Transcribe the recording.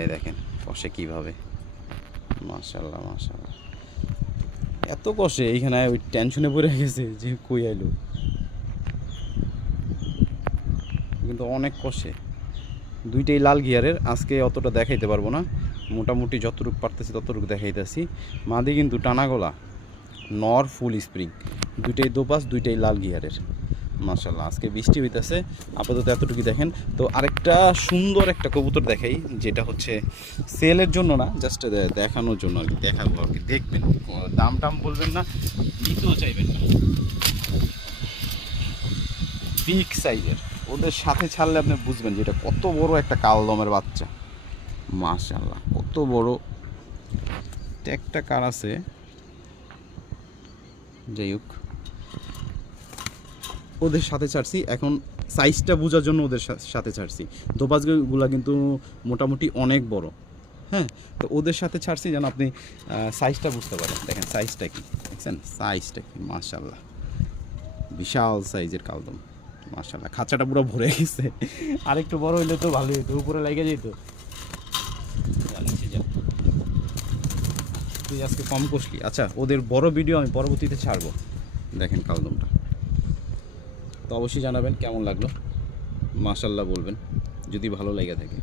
এই দেখেন কষে কীভাবে, মাশাল্লাহ মাশাল্লাহ, এত কষে এইখানে ওই টেনশনে পড়ে গেছে যে কই আইলো, কিন্তু অনেক কষে। দুইটাই লাল গিয়ারের, আজকে অতটা দেখাইতে পারবো না, মোটামুটি যতটুকু পারতেছি ততটুকু দেখাইতেছি। মাদি কিন্তু টানা গলা, নর ফুল স্প্রিং, দুইটাই দোপাস, দুইটাই লাল গিয়ারের, মাশাল্লাহ। আজকে বৃষ্টি হইতেছে, আপাতত এতটুকু দেখেন। তো আরেকটা সুন্দর একটা কবুতর দেখাই, যেটা হচ্ছে সেলের জন্য না, জাস্ট দেখানোর জন্য আর কি, দেখাবো আর কি, দেখবেন, দাম টাম বলবেন না, নিতেও চাইবেন না। বিগ সাইজের, ওদের সাথে ছাড়লে আপনি বুঝবেন যে এটা কত বড় একটা কালদমের বাচ্চা, মাশাল্লাহ কত বড়। একটা কার আছে, যাই হোক ওদের সাথে ছাড়ছি, এখন সাইজটা বোঝার জন্য ওদের সাথে ছাড়ছি। দোপাসগুলো কিন্তু মোটামুটি অনেক বড়, হ্যাঁ, তো ওদের সাথে ছাড়ছি যেন আপনি সাইজটা বুঝতে পারেন। দেখেন সাইজটা কি, দেখছেন সাইজটা কি, মাশাল্লাহ বিশাল সাইজের কালদম, মাশাল্লাহ। খাঁচাটা পুরো ভরে গেছে, আরেকটু বড় হইলে তো ভালোই হতো, উপরে লেগে যেত। তুই আজকে কম কষলি, আচ্ছা ওদের বড় ভিডিও আমি পরবর্তীতে ছাড়বো। দেখেন কালদমটা, তো অবশ্যই জানাবেন কেমন লাগলো, মাশাল্লাহ বলবেন যদি ভালো লেগে থাকে।